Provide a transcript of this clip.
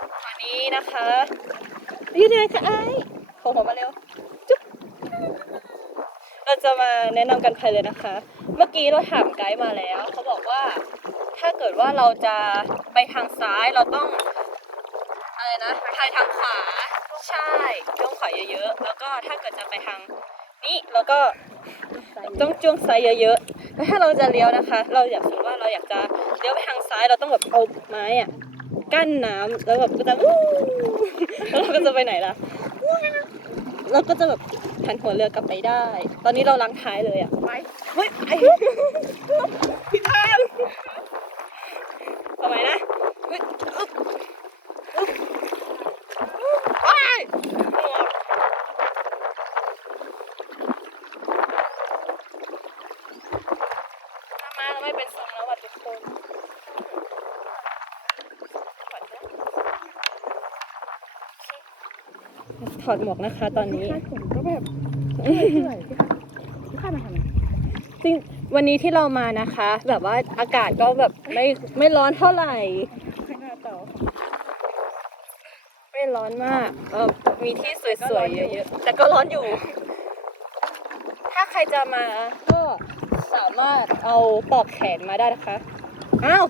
ตอนนี้นะคะยืนยังไงคะไอ้โผล่หัวมาเร็ว จุ๊บ เราจะมาแนะนำกันภายเลยนะคะ เมื่อกี้เราถามไกด์มาแล้ว เขาบอกว่า ถ้าเกิดว่าเราจะไปทางซ้ายเราต้องอะไรนะไปทางขวา ใช่จ้วงขวาเยอะๆ แล้วก็ถ้าเกิดจะไปทางนี้เราก็ต้องจ้วงซ้ายเยอะๆ แล้วถ้าเราจะเลี้ยวนะคะ เราอยากสมมติว่าเราอยากจะเลี้ยวไปทางซ้ายเราต้องแบบเอาไม้อะ กั้นน้ำแล้วแบบก็จะวู้แล้วเราก็จะไปไหนล่ะเราก็จะแบบหันหัวเรือกลับไปได้ ตอนนี้เราล้างท้ายเลยอะไปเฮ้ยไปผิดทางทำไมนะเฮ้ยอึ๊บอึ๊บไปถ้ามาแล้วไม่เป็นทรงแล้วว่ะทุกคน ถอดหมวกนะคะ ตอนนี้ คาดผมก็แบบเฉยๆพี่ค่ะพี่คาดมาทำไมจริงวันนี้ที่เรามานะคะ แบบว่าอากาศก็แบบไม่ไม่ร้อนเท่าไหร่ ไม่น่าต่อไม่ร้อนมากเออมีที่สวยๆเยอะๆแต่ก็ร้อนอยู่ ถ้าใครจะมาก็สามารถเอาปลอกแขนมาได้นะคะ อ้าว